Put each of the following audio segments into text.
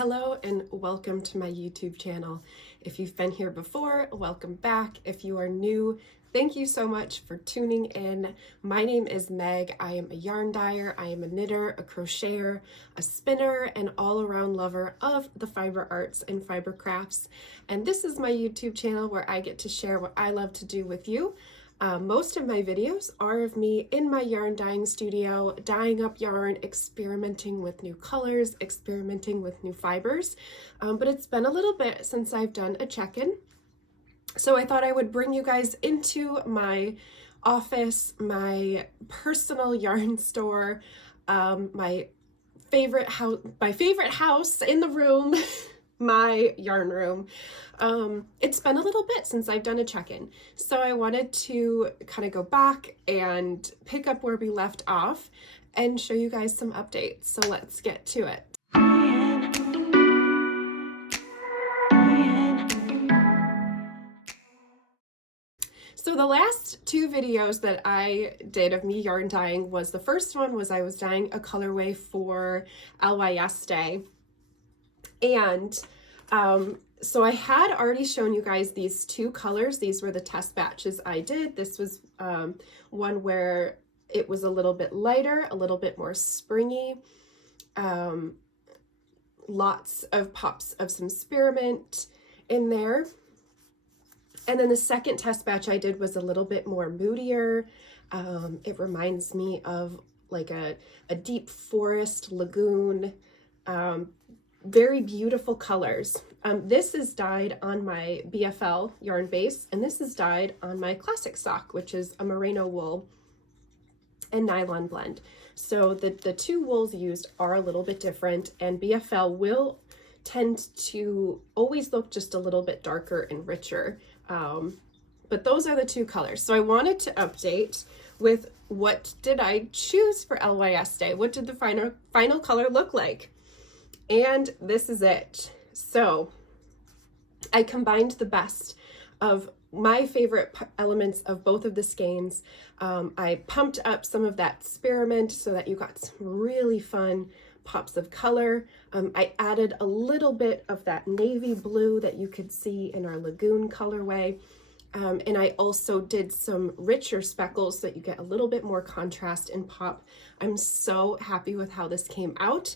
Hello and welcome to my YouTube channel. If you've been here before, welcome back. If you are new, thank you so much for tuning in. My name is Meg. I am a yarn dyer, I am a knitter, a crocheter, a spinner, and all-around lover of the fiber arts and fiber crafts. And this is my YouTube channel where I get to share what I love to do with you. Most of my videos are of me in my yarn dyeing studio, dyeing up yarn, experimenting with new colors, experimenting with new fibers, but it's been a little bit since I've done a check-in. So I thought I would bring you guys into my office, my personal yarn store, my favorite house in the room, my yarn room. It's been a little bit since I've done a check-in, so I wanted to kind of go back and pick up where we left off and show you guys some updates. So let's get to it. So the last two videos that I did of me yarn dyeing was, the first one was I was dyeing a colorway for LYS Day. And so I had already shown you guys these two colors. These were the test batches I did. This was one where it was a little bit lighter, a little bit more springy, lots of pops of some spearmint in there. And then the second test batch I did was a little bit more moodier. It reminds me of like a deep forest lagoon, very beautiful colors. This is dyed on my BFL yarn base, and this is dyed on my classic sock, which is a merino wool and nylon blend. So the two wools used are a little bit different, and BFL will tend to always look just a little bit darker and richer. But those are the two colors. So I wanted to update with, what did I choose for LYS Day? What did the final color look like? And this is it. So I combined the best of my favorite elements of both of the skeins. I pumped up some of that spearmint so that you got some really fun pops of color. I added a little bit of that navy blue that you could see in our lagoon colorway. And I also did some richer speckles so that you get a little bit more contrast and pop. I'm so happy with how this came out.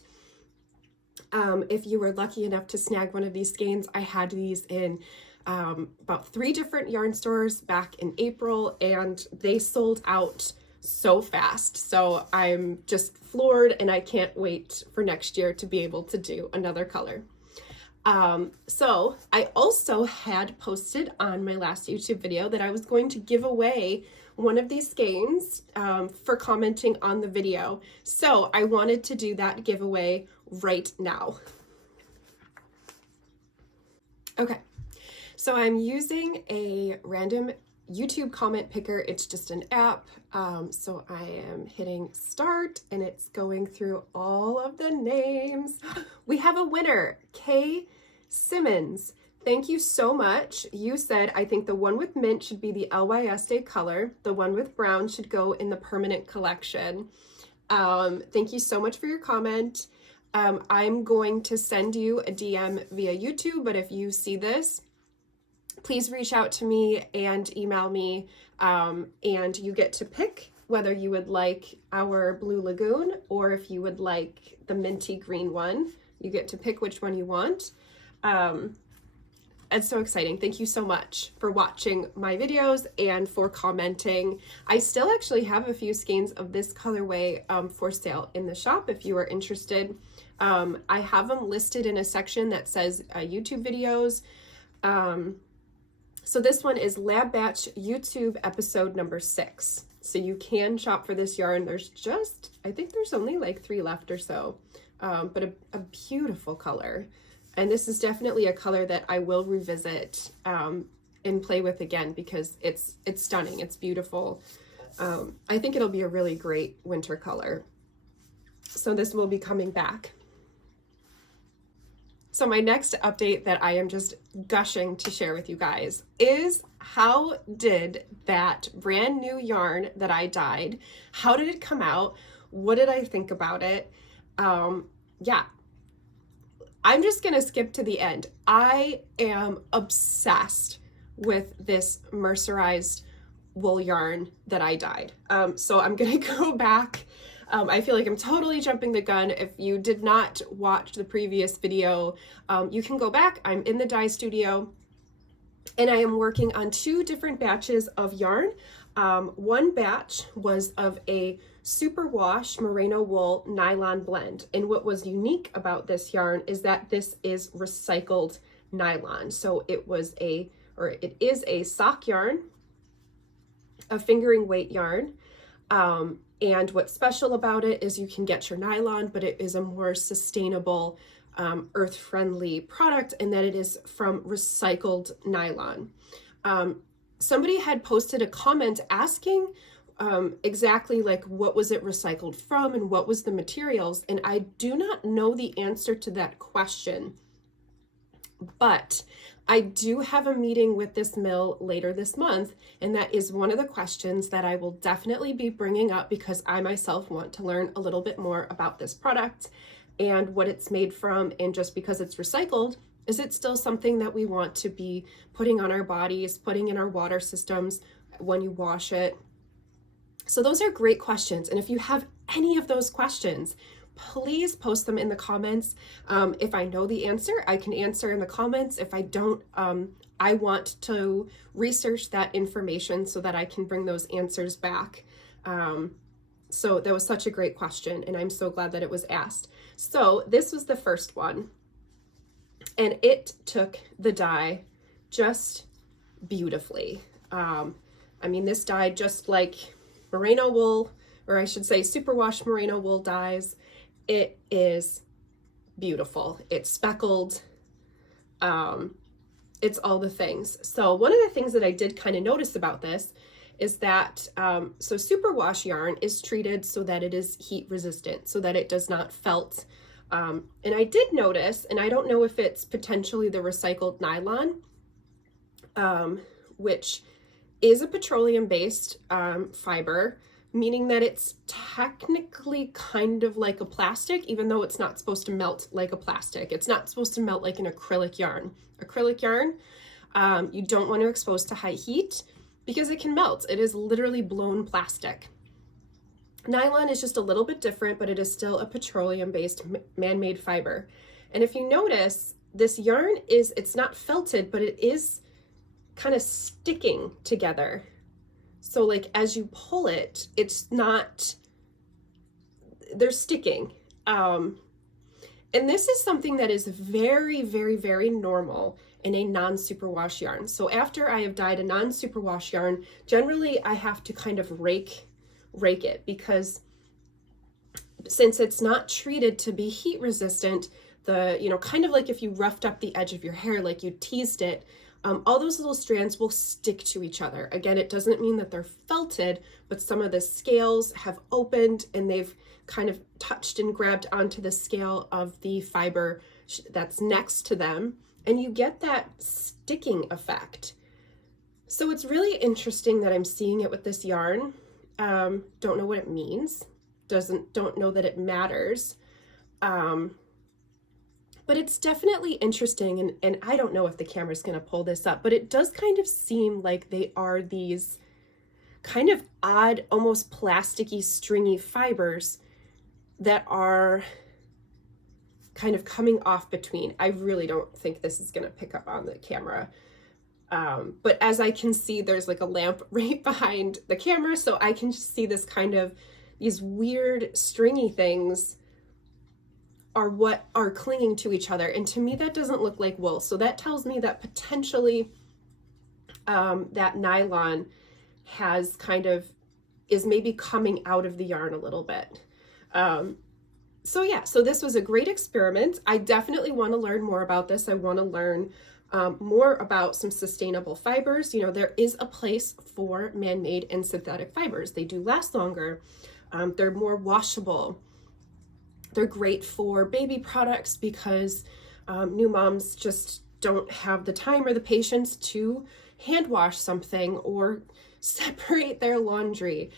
If you were lucky enough to snag one of these skeins, I had these in about 3 different yarn stores back in April, and they sold out so fast. So I'm just floored, and I can't wait for next year to be able to do another color. So I also had posted on my last YouTube video that I was going to give away one of these skeins for commenting on the video. So I wanted to do that giveaway right now. Okay, so I'm using a random YouTube comment picker. It's just an app. So I am hitting start, and it's going through all of the names. We have a winner, Kay Simmons. Thank you so much. You said, I think the one with mint should be the LYS Day color. The one with brown should go in the permanent collection. Thank you so much for your comment. I'm going to send you a DM via YouTube, but if you see this, please reach out to me and email me, and you get to pick whether you would like our Blue Lagoon or if you would like the minty green one. You get to pick which one you want. It's so exciting. Thank you so much for watching my videos and for commenting. I still actually have a few skeins of this colorway for sale in the shop if you are interested. I have them listed in a section that says YouTube videos. So this one is Lab Batch YouTube episode number 6. So you can shop for this yarn. There's just, I think there's only like 3 left or so, but a beautiful color. And this is definitely a color that I will revisit and play with again because it's stunning. It's beautiful. I think it'll be a really great winter color. So this will be coming back. So my next update that I am just gushing to share with you guys is, how did that brand new yarn that I dyed, how did it come out? What did I think about it? Yeah, I'm just going to skip to the end. I am obsessed with this mercerized wool yarn that I dyed. So I'm going to go back. I feel like I'm totally jumping the gun. If you did not watch the previous video, you can go back. I'm in the dye studio and I am working on 2 different batches of yarn. One batch was of a superwash merino wool nylon blend. And what was unique about this yarn is that this is recycled nylon. So it is a sock yarn, a fingering weight yarn. And what's special about it is you can get your nylon, but it is a more sustainable, earth-friendly product, and that it is from recycled nylon. Somebody had posted a comment asking exactly like what was it recycled from and what was the materials, and I do not know the answer to that question, but I do have a meeting with this mill later this month, and that is one of the questions that I will definitely be bringing up because I myself want to learn a little bit more about this product and what it's made from. And just because it's recycled, is it still something that we want to be putting on our bodies, putting in our water systems when you wash it? So those are great questions. And if you have any of those questions, please post them in the comments. If I know the answer, I can answer in the comments. If I don't, I want to research that information so that I can bring those answers back. So that was such a great question, and I'm so glad that it was asked. So this was the first one, and it took the dye just beautifully. I mean, this dyed just like merino wool, or I should say superwash merino wool dyes. It is beautiful. It's speckled. It's all the things. So one of the things that I did kind of notice about this is that, so superwash yarn is treated so that it is heat resistant, so that it does not felt. And I did notice, and I don't know if it's potentially the recycled nylon, which is a petroleum-based fiber, meaning that it's technically kind of like a plastic, even though it's not supposed to melt like a plastic. It's not supposed to melt like an acrylic yarn. Acrylic yarn, you don't want to expose to high heat because it can melt. It is literally blown plastic. Nylon is just a little bit different, but it is still a petroleum-based man-made fiber. And if you notice, this yarn it's not felted, but it is kind of sticking together. So like as you pull it, it's not, they're sticking. And this is something that is very, very, very normal in a non-superwash yarn. So after I have dyed a non-superwash yarn, generally I have to kind of rake it, because since it's not treated to be heat resistant, kind of like if you roughed up the edge of your hair, like you teased it, all those little strands will stick to each other. Again, it doesn't mean that they're felted, but some of the scales have opened and they've kind of touched and grabbed onto the scale of the fiber that's next to them, and you get that sticking effect. So it's really interesting that I'm seeing it with this yarn. Don't know what it means. Don't know that it matters. But it's definitely interesting, and I don't know if the camera's going to pull this up, but it does kind of seem like they are these kind of odd, almost plasticky, stringy fibers that are kind of coming off between. I really don't think this is going to pick up on the camera. But as I can see, there's like a lamp right behind the camera, so I can just see this kind of, these weird stringy things are what are clinging to each other. And to me, that doesn't look like wool. So that tells me that potentially that nylon has is maybe coming out of the yarn a little bit. So yeah, so this was a great experiment. I definitely want to learn more about this. I want to learn more about some sustainable fibers. There is a place for man-made and synthetic fibers. They do last longer. They're more washable. They're great for baby products because new moms just don't have the time or the patience to hand wash something or separate their laundry.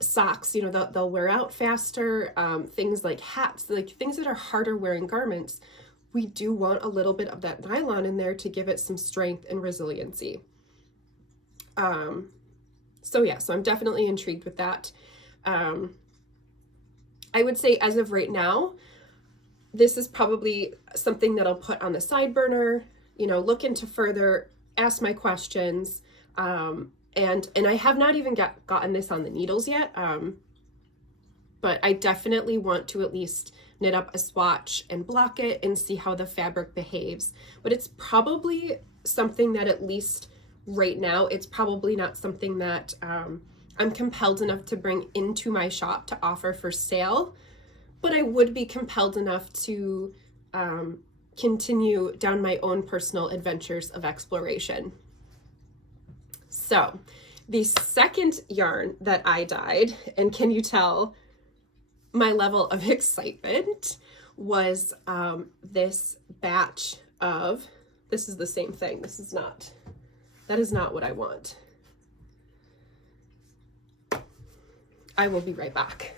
socks, you know, they'll wear out faster. Things like hats, like things that are harder wearing garments, we do want a little bit of that nylon in there to give it some strength and resiliency. So yeah, so I'm definitely intrigued with that. I would say as of right now, this is probably something that I'll put on the side burner, you know, look into further, ask my questions. And I have not even gotten this on the needles yet. But I definitely want to at least knit up a swatch and block it and see how the fabric behaves. But it's probably something that, at least right now, it's probably not something that I'm compelled enough to bring into my shop to offer for sale. But I would be compelled enough to continue down my own personal adventures of exploration. So the second yarn that I dyed, and can you tell my level of excitement, was this batch of, this is the same thing. That is not what I want. I will be right back.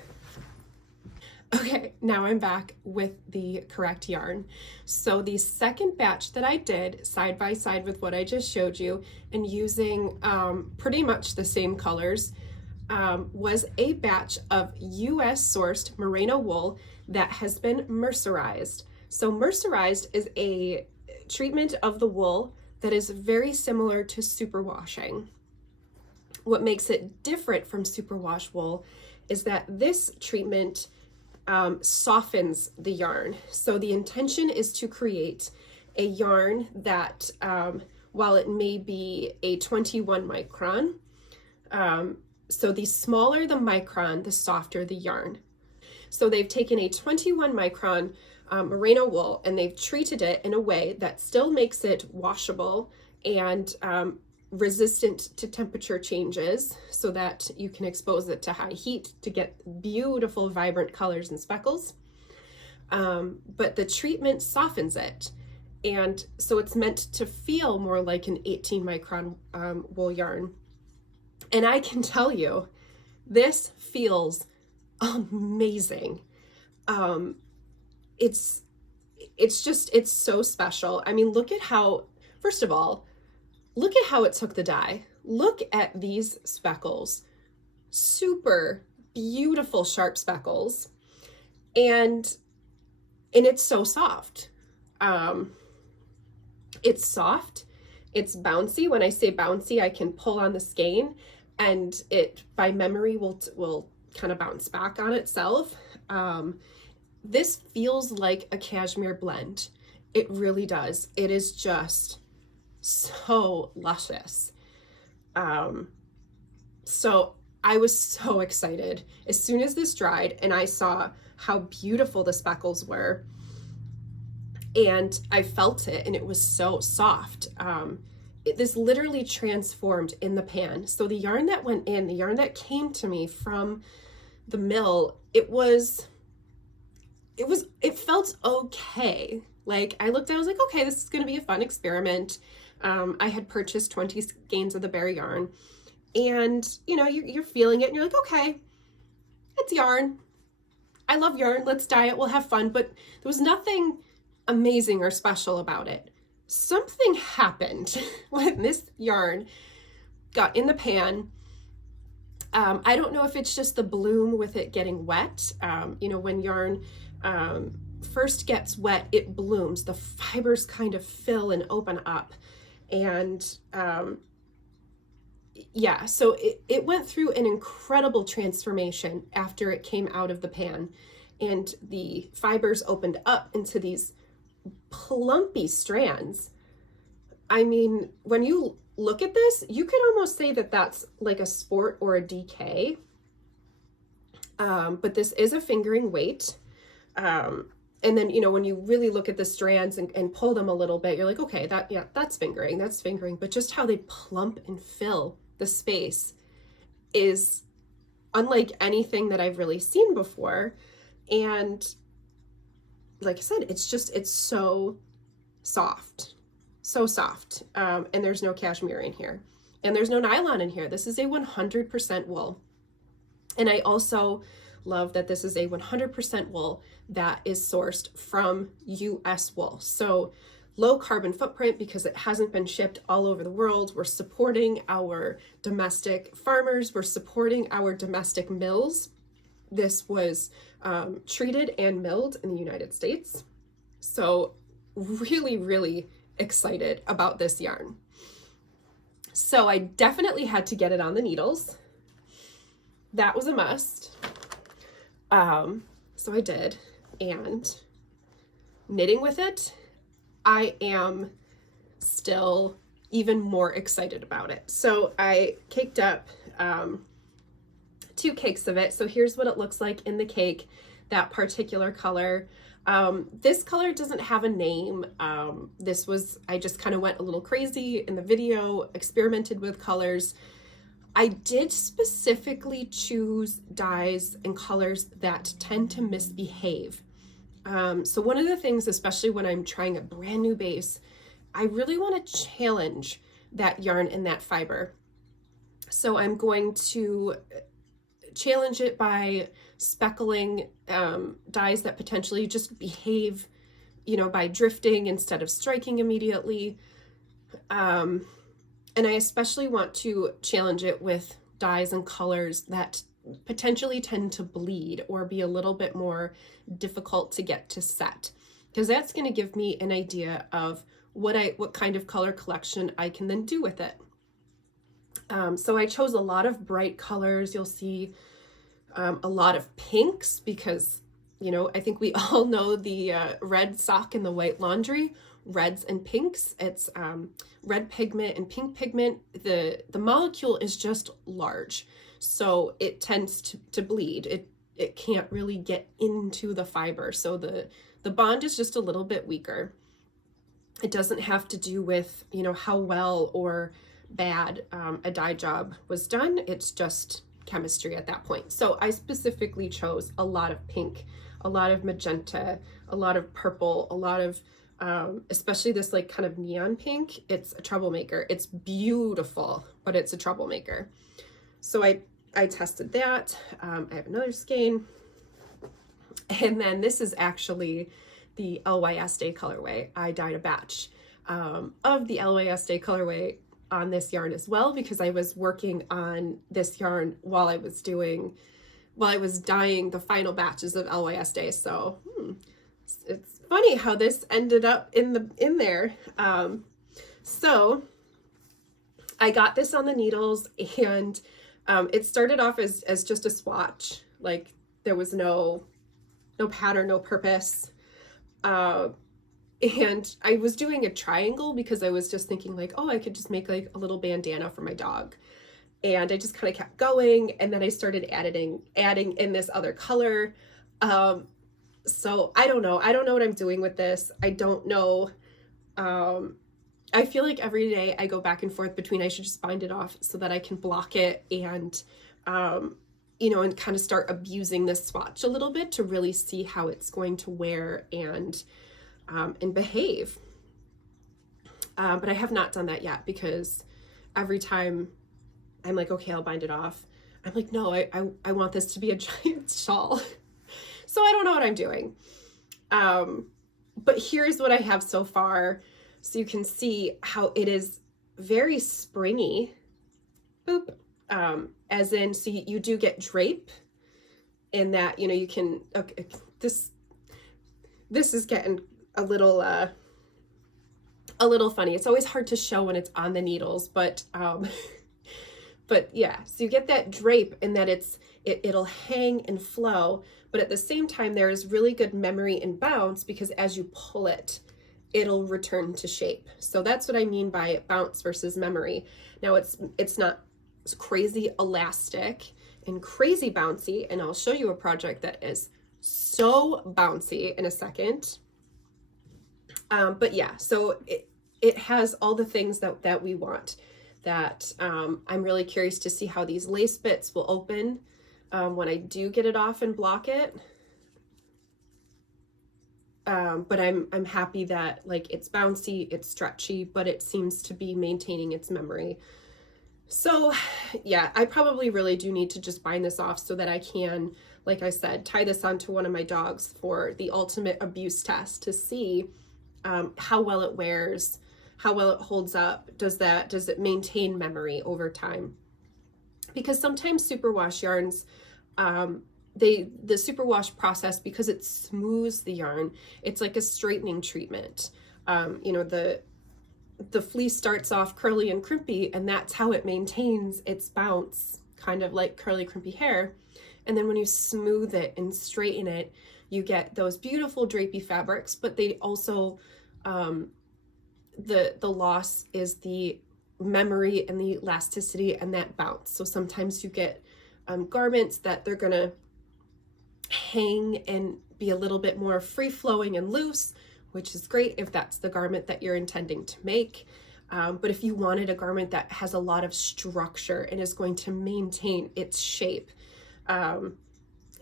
Okay, now I'm back with the correct yarn. So the second batch that I did side by side with what I just showed you, and using pretty much the same colors, was a batch of US sourced merino wool that has been mercerized. So mercerized is a treatment of the wool that is very similar to superwashing. What makes it different from superwash wool is that this treatment softens the yarn. So the intention is to create a yarn that, while it may be a 21 micron, so the smaller the micron, the softer the yarn. So they've taken a 21 micron merino wool and they've treated it in a way that still makes it washable and resistant to temperature changes, so that you can expose it to high heat to get beautiful, vibrant colors and speckles. But the treatment softens it. And so it's meant to feel more like an 18 micron wool yarn. And I can tell you, this feels amazing. It's so special. I mean, look at how, first of all, look at how it took the dye. Look at these speckles. Super beautiful, sharp speckles. And it's so soft. It's soft. It's bouncy. When I say bouncy, I can pull on the skein and it, by memory, will kind of bounce back on itself. This feels like a cashmere blend. It really does. It is just so luscious. So I was so excited as soon as this dried and I saw how beautiful the speckles were, and I felt it, and it was so soft. This literally transformed in the pan. So the yarn that went in, the yarn that came to me from the mill, it felt okay. Like, I looked, I was like, okay, this is going to be a fun experiment. I had purchased 20 skeins of the bare yarn, and you know, you're feeling it and you're like, okay, it's yarn. I love yarn. Let's dye it. We'll have fun. But there was nothing amazing or special about it. Something happened when this yarn got in the pan. I don't know if it's just the bloom with it getting wet. You know, when yarn first gets wet, it blooms. The fibers kind of fill and open up. And yeah, so it went through an incredible transformation after it came out of the pan. And the fibers opened up into these plumpy strands. I mean, when you look at this, you could almost say that that's like a sport or a DK. But this is a fingering weight. And then, you know, when you really look at the strands and pull them a little bit, you're like, okay, that's fingering, that's fingering. But just how they plump and fill the space is unlike anything that I've really seen before. And like I said, it's so soft, so soft. And there's no cashmere in here, and there's no nylon in here. This is a 100% wool. And I also love that this is a 100% wool that is sourced from US wool. So low carbon footprint because it hasn't been shipped all over the world. We're supporting our domestic farmers. We're supporting our domestic mills. This was treated and milled in the United States. So really, really excited about this yarn. So I definitely had to get it on the needles. That was a must. So I did, and knitting with it, I am still even more excited about it. So I caked up 2 cakes of it. So here's what it looks like in the cake, that particular color. This color doesn't have a name. I just kind of went a little crazy in the video, experimented with colors. I did specifically choose dyes and colors that tend to misbehave. So one of the things, especially when I'm trying a brand new base, I really want to challenge that yarn and that fiber. So I'm going to challenge it by speckling dyes that potentially just behave, by drifting instead of striking immediately. And I especially want to challenge it with dyes and colors that potentially tend to bleed or be a little bit more difficult to get to set, because that's going to give me an idea of what kind of color collection I can then do with it. So I chose a lot of bright colors. You'll see a lot of pinks because, I think we all know the red sock and the white laundry. Reds and pinks. It's red pigment and pink pigment. The molecule is just large, so it tends to bleed. It can't really get into the fiber, so the bond is just a little bit weaker. It doesn't have to do with how well or bad a dye job was done. It's just chemistry at that point. So I specifically chose a lot of pink, a lot of magenta, a lot of purple, a lot of especially this like kind of neon pink. It's a troublemaker. It's beautiful, but it's a troublemaker. So I tested that. I have another skein. And then this is actually the LYS Day colorway. I dyed a batch of the LYS Day colorway on this yarn as well, because I was working on this yarn while I was dyeing the final batches of LYS Day. So it's funny how this ended up in there. So I got this on the needles, and it started off as just a swatch. Like there was no pattern, no purpose. And I was doing a triangle because I was just thinking like, oh, I could just make like a little bandana for my dog. And I just kind of kept going. And then I started adding in this other color. So I don't know what I'm doing with this. I don't know. I feel like every day I go back and forth between I should just bind it off so that I can block it and, and kind of start abusing this swatch a little bit to really see how it's going to wear and behave. But I have not done that yet, because every time I'm like, okay, I'll bind it off, I'm like, no, I want this to be a giant shawl. So I don't know what I'm doing. But here's what I have so far. So you can see how it is very springy. Boop. As in, so you do get drape in that, you can, okay, this is getting a little funny. It's always hard to show when it's on the needles, but yeah, so you get that drape in that it'll hang and flow, but at the same time, there is really good memory and bounce, because as you pull it, it'll return to shape. So that's what I mean by bounce versus memory. Now it's not crazy elastic and crazy bouncy, and I'll show you a project that is so bouncy in a second. But yeah, so it has all the things that we want. That I'm really curious to see how these lace bits will open when I do get it off and block it. But I'm happy that like it's bouncy, it's stretchy, but it seems to be maintaining its memory. So yeah, I probably really do need to just bind this off so that I can, like I said, tie this onto one of my dogs for the ultimate abuse test to see how well it wears, how well it holds up. Does it maintain memory over time? Because sometimes superwash yarns, the superwash process, because it smooths the yarn, it's like a straightening treatment. You know, the fleece starts off curly and crimpy, and that's how it maintains its bounce, kind of like curly crimpy hair. And then when you smooth it and straighten it, you get those beautiful drapey fabrics, but they also, the loss is the memory and the elasticity and that bounce. So sometimes you get garments that they're gonna hang and be a little bit more free-flowing and loose, which is great if that's the garment that you're intending to make. But if you wanted a garment that has a lot of structure and is going to maintain its shape,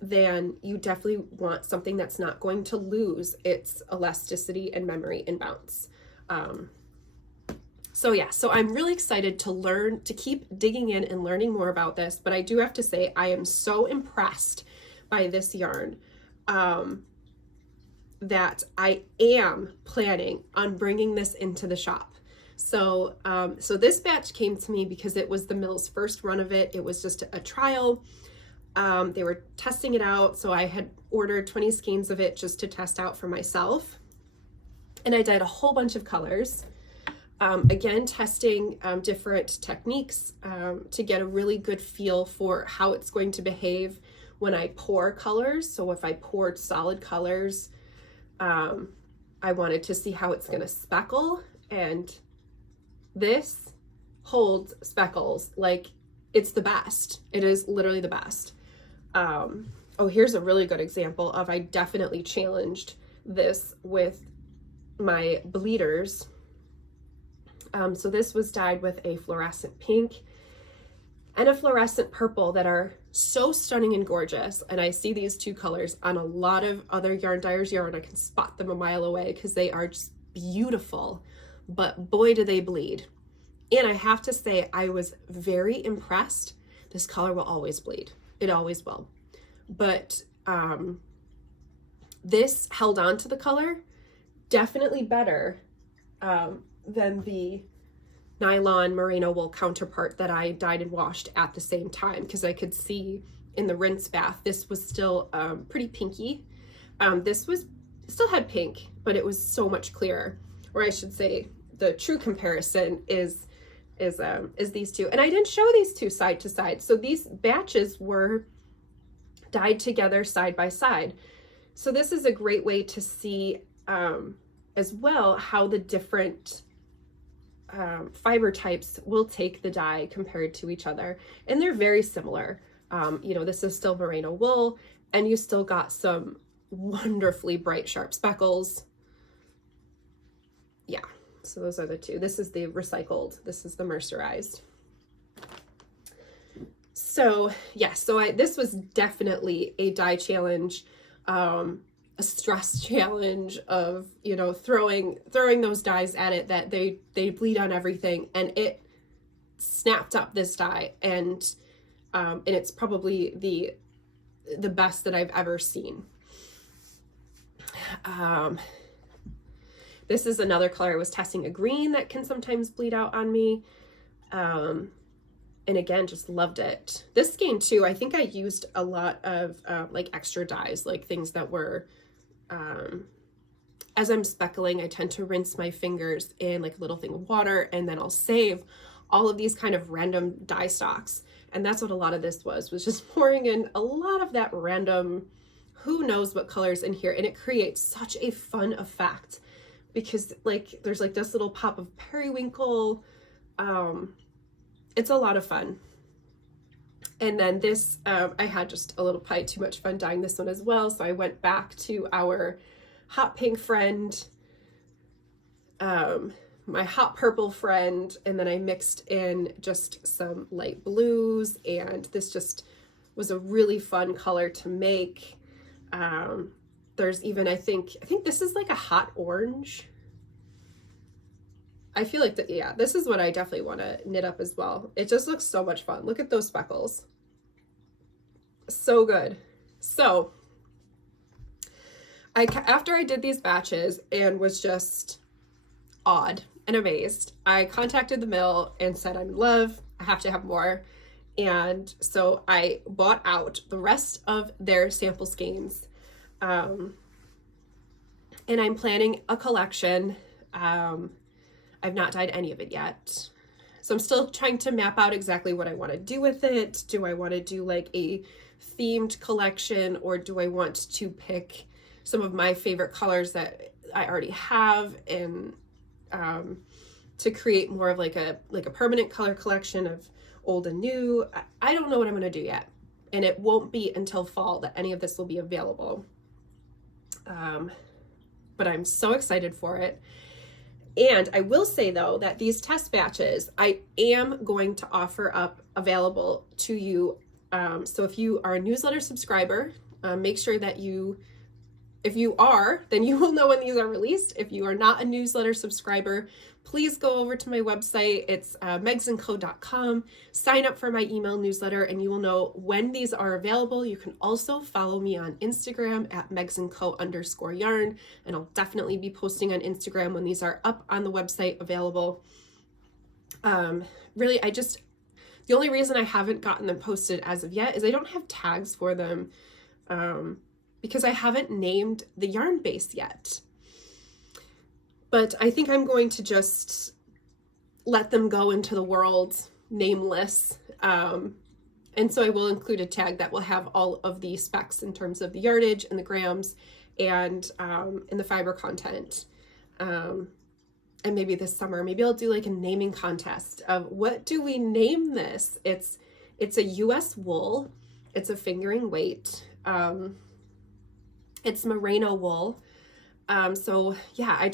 then you definitely want something that's not going to lose its elasticity and memory and bounce. So yeah, so I'm really excited to learn, to keep digging in and learning more about this, but I do have to say I am so impressed by this yarn that I am planning on bringing this into the shop. So, so this batch came to me because it was the mill's first run of it. It was just a trial. They were testing it out, so I had ordered 20 skeins of it just to test out for myself. And I dyed a whole bunch of colors. Again, testing different techniques to get a really good feel for how it's going to behave when I pour colors. So if I poured solid colors, I wanted to see how it's going to speckle, and this holds speckles like it's the best. It is literally the best. Oh, here's a really good example of, I definitely challenged this with my bleeders. So this was dyed with a fluorescent pink and a fluorescent purple that are so stunning and gorgeous. And I see these two colors on a lot of other yarn dyers' yarn. I can spot them a mile away because they are just beautiful, but boy, do they bleed. And I have to say, I was very impressed. This color will always bleed. It always will. But this held on to the color definitely better than the nylon merino wool counterpart that I dyed and washed at the same time, because I could see in the rinse bath this was still pretty pinky. This was still had pink, but it was so much clearer. Or I should say, the true comparison is these two. And I didn't show these two side to side. So these batches were dyed together side by side. So this is a great way to see as well how the different fiber types will take the dye compared to each other. And they're very similar. You know, this is still merino wool, and you still got some wonderfully bright, sharp speckles. Yeah, so those are the two. This is the recycled, this is the mercerized. So yeah, so this was definitely a dye challenge, a stress challenge of, you know, throwing those dyes at it that they bleed on everything, and it snapped up this dye, and it's probably the best that I've ever seen. This is another color I was testing, a green that can sometimes bleed out on me. And again, just loved it. This skein too, I think I used a lot of like extra dyes, like things that were, as I'm speckling, I tend to rinse my fingers in like a little thing of water, and then I'll save all of these kind of random dye stocks. And that's what a lot of this was just pouring in a lot of that random, who knows what colors in here. And it creates such a fun effect because like there's like this little pop of periwinkle. It's a lot of fun. And then this, I had just a little probably too much fun dyeing this one as well. So I went back to our hot pink friend, my hot purple friend, and then I mixed in just some light blues, and this just was a really fun color to make. There's even, I think this is like a hot orange. I feel like that, yeah, this is what I definitely want to knit up as well. It just looks so much fun. Look at those speckles. So good. So after I did these batches and was just awed and amazed, I contacted the mill and said, I'm in love, I have to have more. And so I bought out the rest of their sample skeins. And I'm planning a collection. I've not dyed any of it yet. So I'm still trying to map out exactly what I want to do with it. Do I want to do like a themed collection, or do I want to pick some of my favorite colors that I already have and to create more of like a permanent color collection of old and new? I don't know what I'm going to do yet. And it won't be until fall that any of this will be available. But I'm so excited for it. And I will say though that these test batches I am going to offer up available to you. So if you are a newsletter subscriber, make sure that if you are, then you will know when these are released. If you are not a newsletter subscriber, please go over to my website. It's megsandco.com. Sign up for my email newsletter and you will know when these are available. You can also follow me on Instagram at megsandco_yarn, and I'll definitely be posting on Instagram when these are up on the website available. Really, the only reason I haven't gotten them posted as of yet is I don't have tags for them. Because I haven't named the yarn base yet. But I think I'm going to just let them go into the world nameless. And so I will include a tag that will have all of the specs in terms of the yardage and the grams and the fiber content. And maybe this summer, maybe I'll do like a naming contest of what do we name this? It's a US wool. It's a fingering weight. It's Merino wool. So yeah,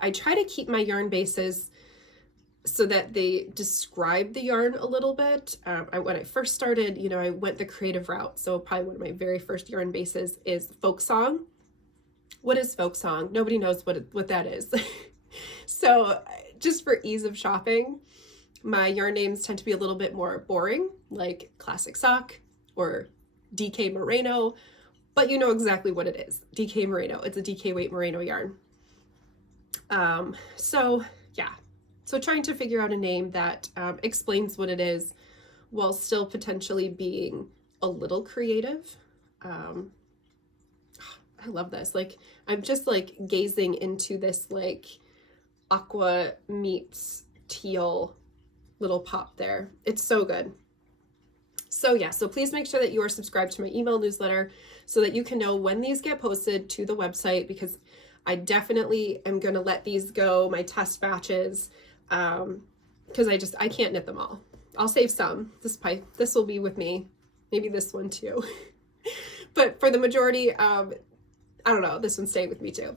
I try to keep my yarn bases so that they describe the yarn a little bit. When I first started, I went the creative route. So probably one of my very first yarn bases is folk song. What is folk song? Nobody knows what that is. So just for ease of shopping, my yarn names tend to be a little bit more boring, like classic sock or DK Merino. But you know exactly what it is. DK Merino. It's a DK weight Merino yarn. So yeah. So trying to figure out a name that explains what it is while still potentially being a little creative. I love this. Like, I'm just like gazing into this like aqua meets teal little pop there. It's so good. So yeah, so please make sure that you are subscribed to my email newsletter so that you can know when these get posted to the website, because I definitely am going to let these go, my test batches, because I can't knit them all. I'll save some. This will be with me. Maybe this one too. But for the majority, I don't know, this one's staying with me too.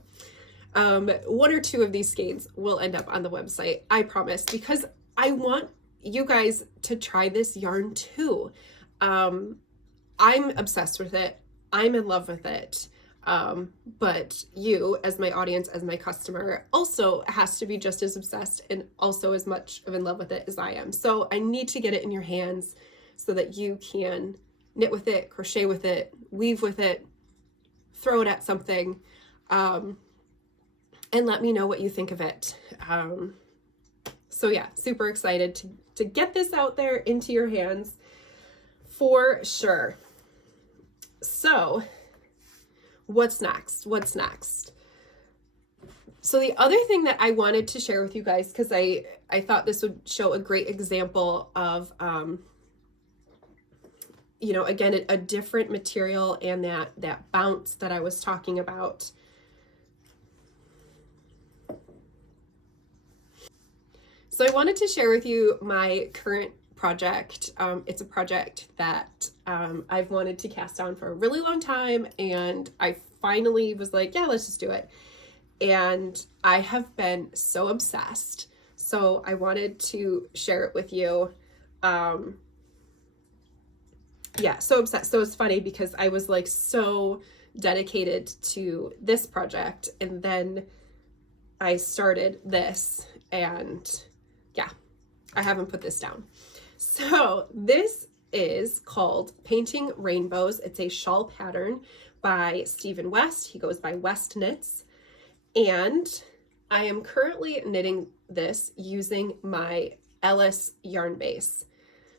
One or two of these skeins will end up on the website, I promise, because I want you guys to try this yarn too. I'm obsessed with it. I'm in love with it. But you, as my audience, as my customer, also has to be just as obsessed and also as much in love with it as I am. So I need to get it in your hands so that you can knit with it, crochet with it, weave with it, throw it at something, and let me know what you think of it. So yeah, super excited to get this out there into your hands for sure. So what's next? So the other thing that I wanted to share with you guys, because I thought this would show a great example of, again, a different material and that bounce that I was talking about. So I wanted to share with you my current project. It's a project that I've wanted to cast on for a really long time, and I finally was like, yeah, let's just do it. And I have been so obsessed. So I wanted to share it with you. Yeah, so obsessed. So it's funny because I was like so dedicated to this project, and then I started this, and yeah, I haven't put this down. So this is called Painting Rainbows. It's a shawl pattern by Stephen West. He goes by West Knits. And I am currently knitting this using my Ellis yarn base.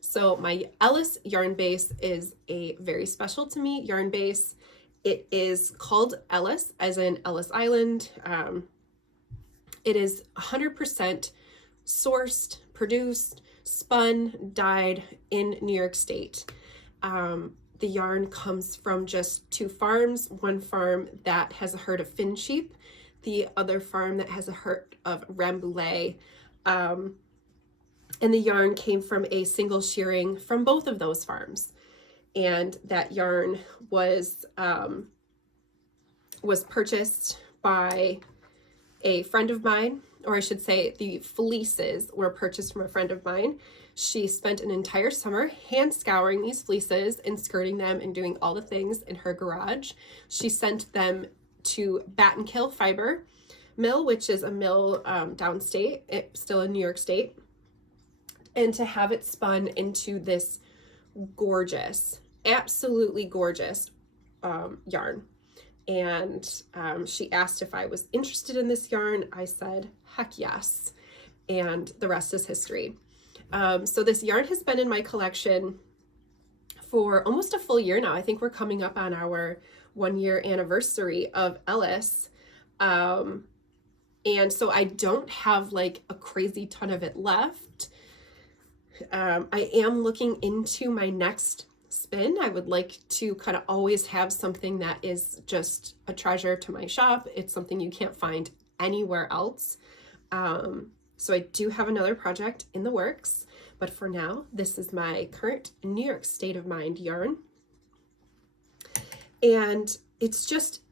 So my Ellis yarn base is a very special to me yarn base. It is called Ellis, as in Ellis Island. It is 100% sourced, produced, spun, dyed in New York State. The yarn comes from just 2 farms, one farm that has a herd of Finn sheep, the other farm that has a herd of Rambouillet. And the yarn came from a single shearing from both of those farms. And that yarn was purchased by a friend of mine, or I should say the fleeces were purchased from a friend of mine. She spent an entire summer hand scouring these fleeces and skirting them and doing all the things in her garage. She sent them to Battenkill Fiber Mill, which is a mill downstate, it's still in New York State, and to have it spun into this gorgeous, absolutely gorgeous yarn. And she asked if I was interested in this yarn. I said, heck yes. And the rest is history. So this yarn has been in my collection for almost a full year now. I think we're coming up on our 1-year anniversary of Ellis. And so I don't have like a crazy ton of it left. I am looking into my next spin. I would like to kind of always have something that is just a treasure to my shop. It's something you can't find anywhere else. So I do have another project in the works, but for now, this is my current New York State of Mind yarn. And it's just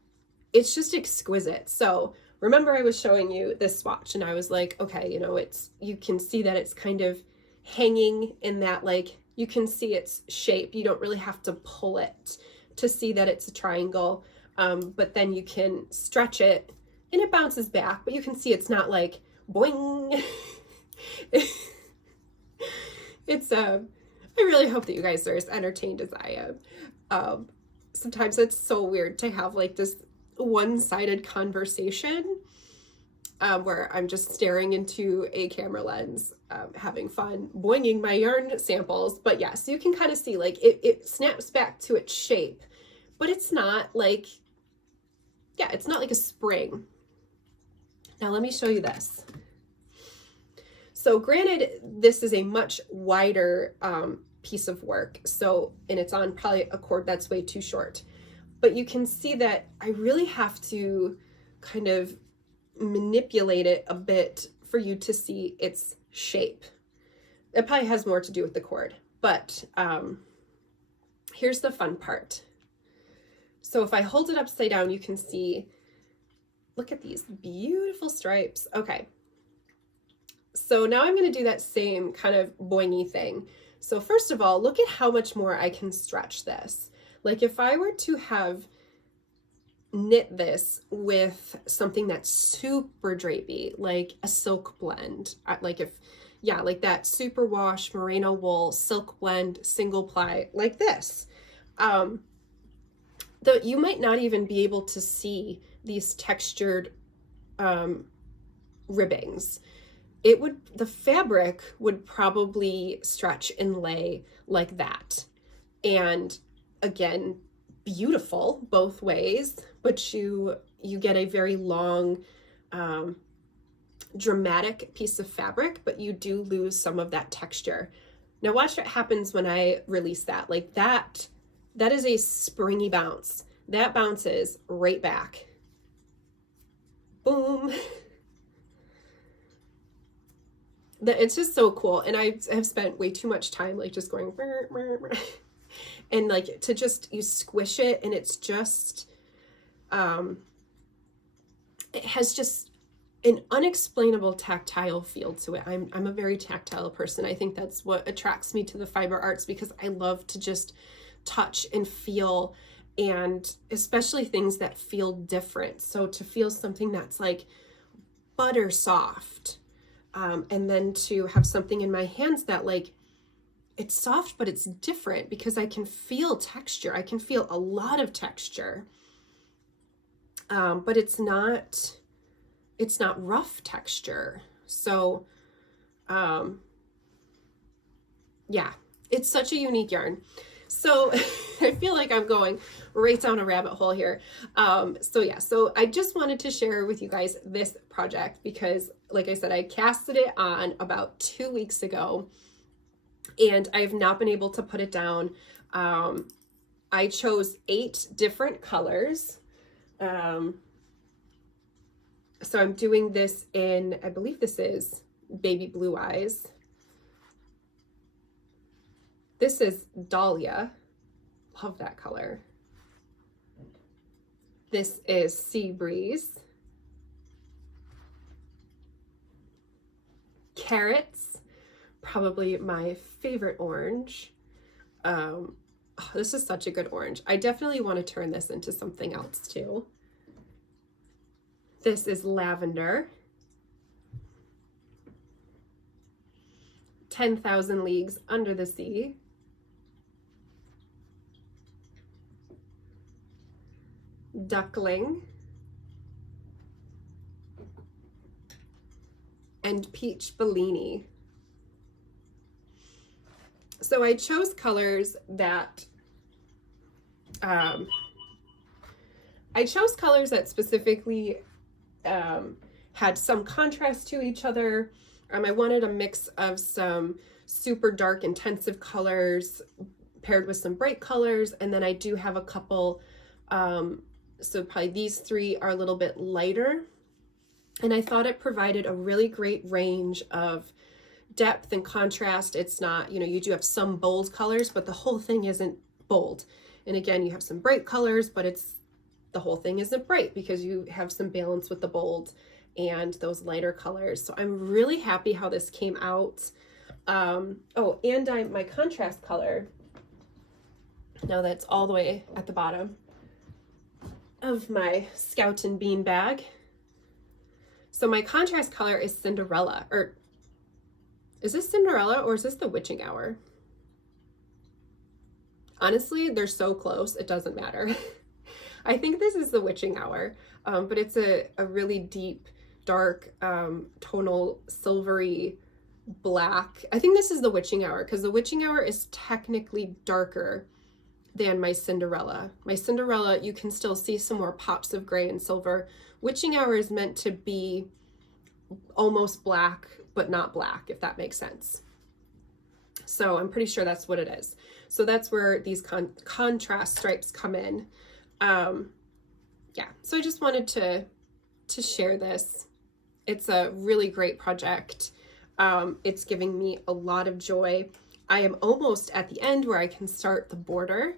exquisite. So remember I was showing you this swatch and I was like, okay, you know, you can see that it's kind of hanging in that, like, you can see its shape. You don't really have to pull it to see that it's a triangle. But then you can stretch it and it bounces back, but you can see it's not like boing. I really hope that you guys are as entertained as I am. Sometimes it's so weird to have like this one-sided conversation where I'm just staring into a camera lens, having fun, boinging my yarn samples. But yes, you can kind of see like it snaps back to its shape, but it's not like, yeah, it's not like a spring. Now let me show you this. So granted, this is a much wider piece of work. So, and it's on probably a cord that's way too short, but you can see that I really have to kind of manipulate it a bit for you to see its shape. It probably has more to do with the cord, but here's the fun part. So if I hold it upside down, you can see, look at these beautiful stripes. Okay. So now I'm going to do that same kind of boingy thing. So first of all, look at how much more I can stretch this. Like if I were to have knit this with something that's super drapey, like a silk blend, like like that super wash merino wool silk blend single ply like this, you might not even be able to see these textured ribbings. The fabric would probably stretch and lay like that. And again, beautiful both ways, but you get a very long, dramatic piece of fabric, but you do lose some of that texture. Now watch what happens when I release that. Like that is a springy bounce. That bounces right back. Boom. It's just so cool. And I have spent way too much time like just going burr, burr, burr. And like to just, you squish it and it's just, it has just an unexplainable tactile feel to it. I'm a very tactile person. I think that's what attracts me to the fiber arts, because I love to just touch and feel, and especially things that feel different. So to feel something that's like butter soft. And then to have something in my hands that like, it's soft, but it's different because I can feel texture. I can feel a lot of texture. But it's not rough texture. So, yeah, it's such a unique yarn. So I feel like I'm going right down a rabbit hole here. So I just wanted to share with you guys this project because, like I said, I casted it on about 2 weeks ago and I've not been able to put it down. I chose 8 different colors. So I'm doing this in, I believe this is Baby Blue Eyes. This is Dahlia. Love that color. This is Sea Breeze. Carrots, probably my favorite orange. Oh, this is such a good orange. I definitely want to turn this into something else too. This is Lavender. 10,000 Leagues Under the Sea. Duckling. And Peach Bellini. So I chose colors that specifically had some contrast to each other. I wanted a mix of some super dark intensive colors paired with some bright colors, and then I do have a couple, so probably these 3 are a little bit lighter, and I thought it provided a really great range of depth and contrast. It's not, you do have some bold colors, but the whole thing isn't bold. And again, you have some bright colors, but the whole thing isn't bright because you have some balance with the bold and those lighter colors. So I'm really happy how this came out. Oh, and my contrast color, now that's all the way at the bottom of my Scout and Bean bag. So my contrast color is Cinderella, or is this Cinderella or is this the Witching Hour? Honestly, they're so close, it doesn't matter. I think this is the Witching Hour, but it's a really deep, dark, tonal, silvery black. I think this is the Witching Hour because the Witching Hour is technically darker than my Cinderella. My Cinderella, you can still see some more pops of gray and silver. Witching Hour is meant to be almost black, but not black, if that makes sense. So I'm pretty sure that's what it is. So that's where these contrast stripes come in. Yeah, so I just wanted to share this. It's a really great project. It's giving me a lot of joy. I am almost at the end where I can start the border.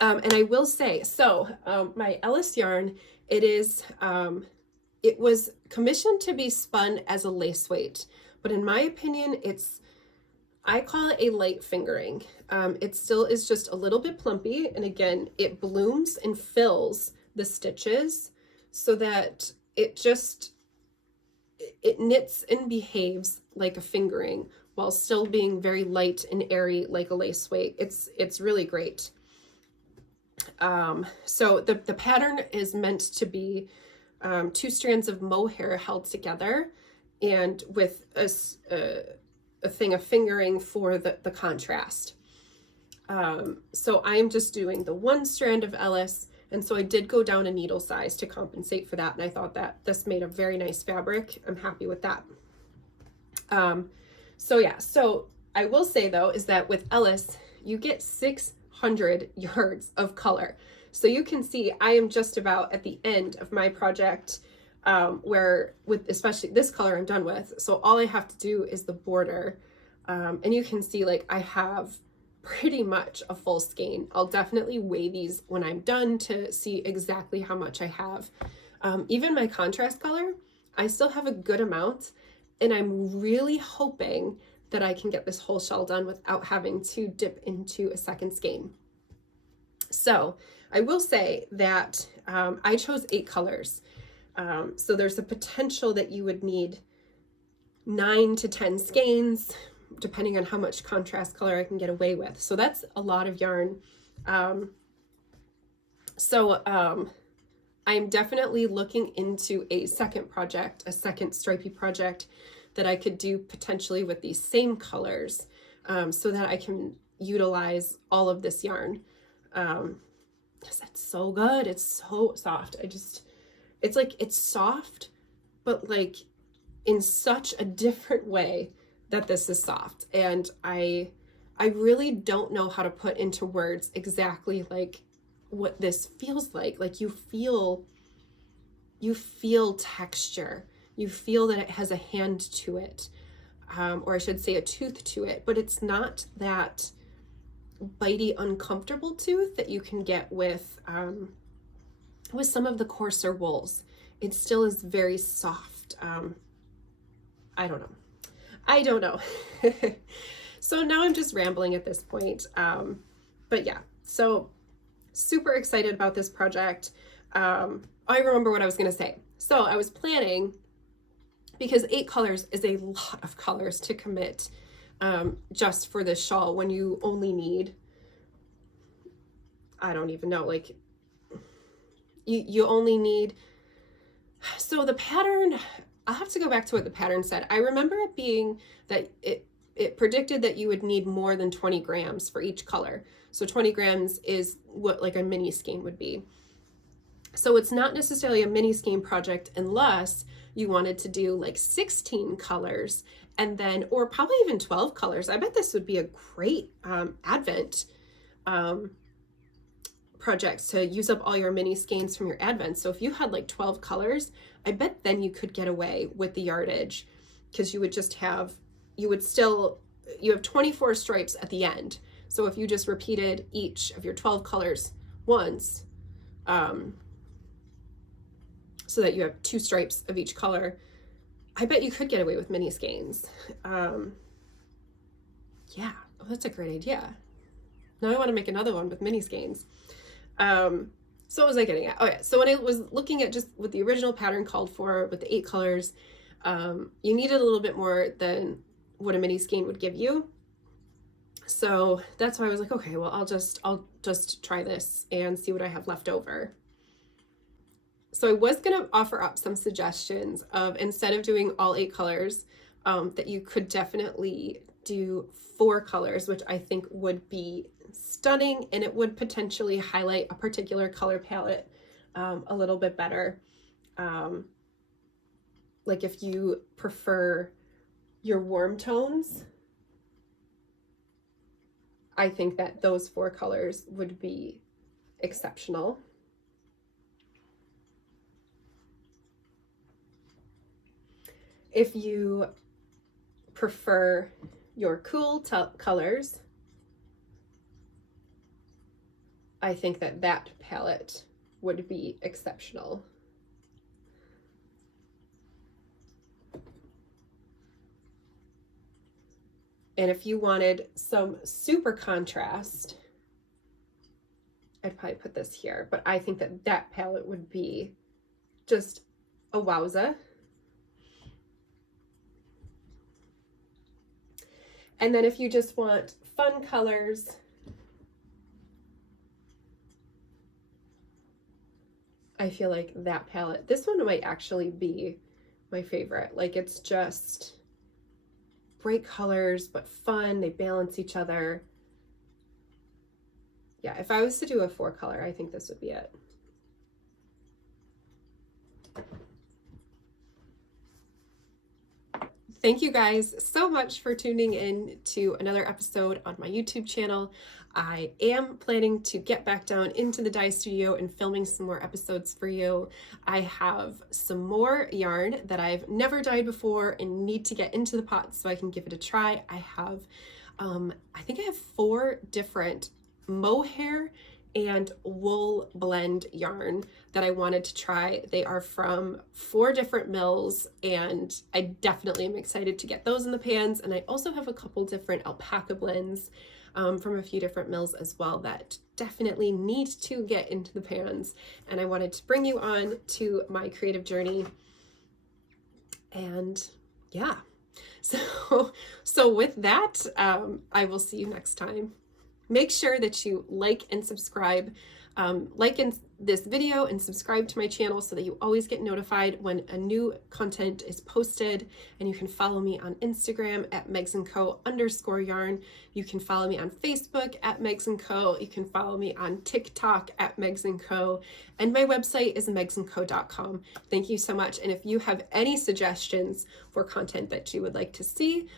And I will say, so my Ellis yarn, it was commissioned to be spun as a lace weight, but in my opinion, I call it a light fingering. It still is just a little bit plumpy. And again, it blooms and fills the stitches so that it knits and behaves like a fingering while still being very light and airy like a lace weight. It's really great. So the pattern is meant to be 2 strands of mohair held together and with a thing of fingering for the contrast. So I am just doing the 1 strand of Ellis, and so I did go down a needle size to compensate for that, and I thought that this made a very nice fabric. I'm happy with that. So yeah, so I will say though, is that with Ellis, you get 600 yards of color. So you can see I am just about at the end of my project, where with especially this color I'm done with. So all I have to do is the border. And you can see like I have pretty much a full skein. I'll definitely weigh these when I'm done to see exactly how much I have. Even my contrast color, I still have a good amount, and I'm really hoping that I can get this whole shell done without having to dip into a second skein. So I will say that I chose 8 colors. So there's a potential that you would need 9 to 10 skeins, depending on how much contrast color I can get away with. So that's a lot of yarn. I'm definitely looking into a second project, a second stripey project that I could do potentially with these same colors, so that I can utilize all of this yarn. Because it's so good. It's so soft. It's like, it's soft, but like in such a different way that this is soft. And I really don't know how to put into words exactly like what this feels like. Like you feel texture. You feel that it has a hand to it, or I should say a tooth to it, but it's not that bitey, uncomfortable tooth that you can get with some of the coarser wools. It still is very soft. I don't know. So now I'm just rambling at this point. But yeah, so super excited about this project. I remember what I was going to say. So I was planning, because 8 colors is a lot of colors to commit just for this shawl, when you only need, I don't even know, like you only need, so the pattern, I'll have to go back to what the pattern said. I remember it being that it predicted that you would need more than 20 grams for each color. So 20 grams is what like a mini skein would be. So it's not necessarily a mini skein project unless you wanted to do like 16 colors, and then, or probably even 12 colors. I bet this would be a great Advent project, to use up all your mini skeins from your Advent. So if you had like 12 colors, I bet then you could get away with the yardage, because you would just have, you have 24 stripes at the end. So if you just repeated each of your 12 colors once, so that you have 2 stripes of each color, I bet you could get away with mini skeins. Yeah, oh, that's a great idea. Now I want to make another one with mini skeins. So what was I getting at? Oh yeah, so when I was looking at just what the original pattern called for with the 8 colors, you needed a little bit more than what a mini skein would give you. So that's why I was like, okay, well, I'll just try this and see what I have left over. So I was going to offer up some suggestions of, instead of doing all 8 colors, that you could definitely do 4 colors, which I think would be stunning, and it would potentially highlight a particular color palette a little bit better. Like if you prefer your warm tones, I think that those 4 colors would be exceptional. If you prefer your cool colors, I think that that palette would be exceptional. And if you wanted some super contrast, I'd probably put this here, but I think that that palette would be just a wowza. And then if you just want fun colors, I feel like that palette, this one might actually be my favorite. Like, it's just bright colors, but fun. They balance each other. Yeah, if I was to do a 4 color, I think this would be it. Thank you guys so much for tuning in to another episode on my YouTube channel. I am planning to get back down into the dye studio and filming some more episodes for you. I have some more yarn that I've never dyed before and need to get into the pot so I can give it a try. I have, I think I have 4 different mohair and wool blend yarn that I wanted to try. They are from 4 different mills, and I definitely am excited to get those in the pans. And I also have a couple different alpaca blends from a few different mills as well that definitely need to get into the pans. And I wanted to bring you on to my creative journey. And yeah, so with that, I will see you next time. Make sure that you like and subscribe. Like in this video and subscribe to my channel so that you always get notified when a new content is posted. And you can follow me on Instagram at megsandco_yarn. You can follow me on Facebook at megsandco. You can follow me on TikTok at megsandco. And my website is megsandco.com. Thank you so much. And if you have any suggestions for content that you would like to see,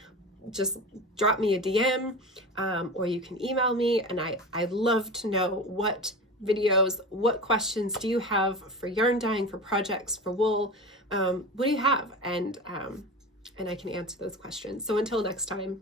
just drop me a DM, or you can email me. And I'd love to know what videos, what questions do you have for yarn dyeing, for projects, for wool? What do you have? And I can answer those questions. So until next time.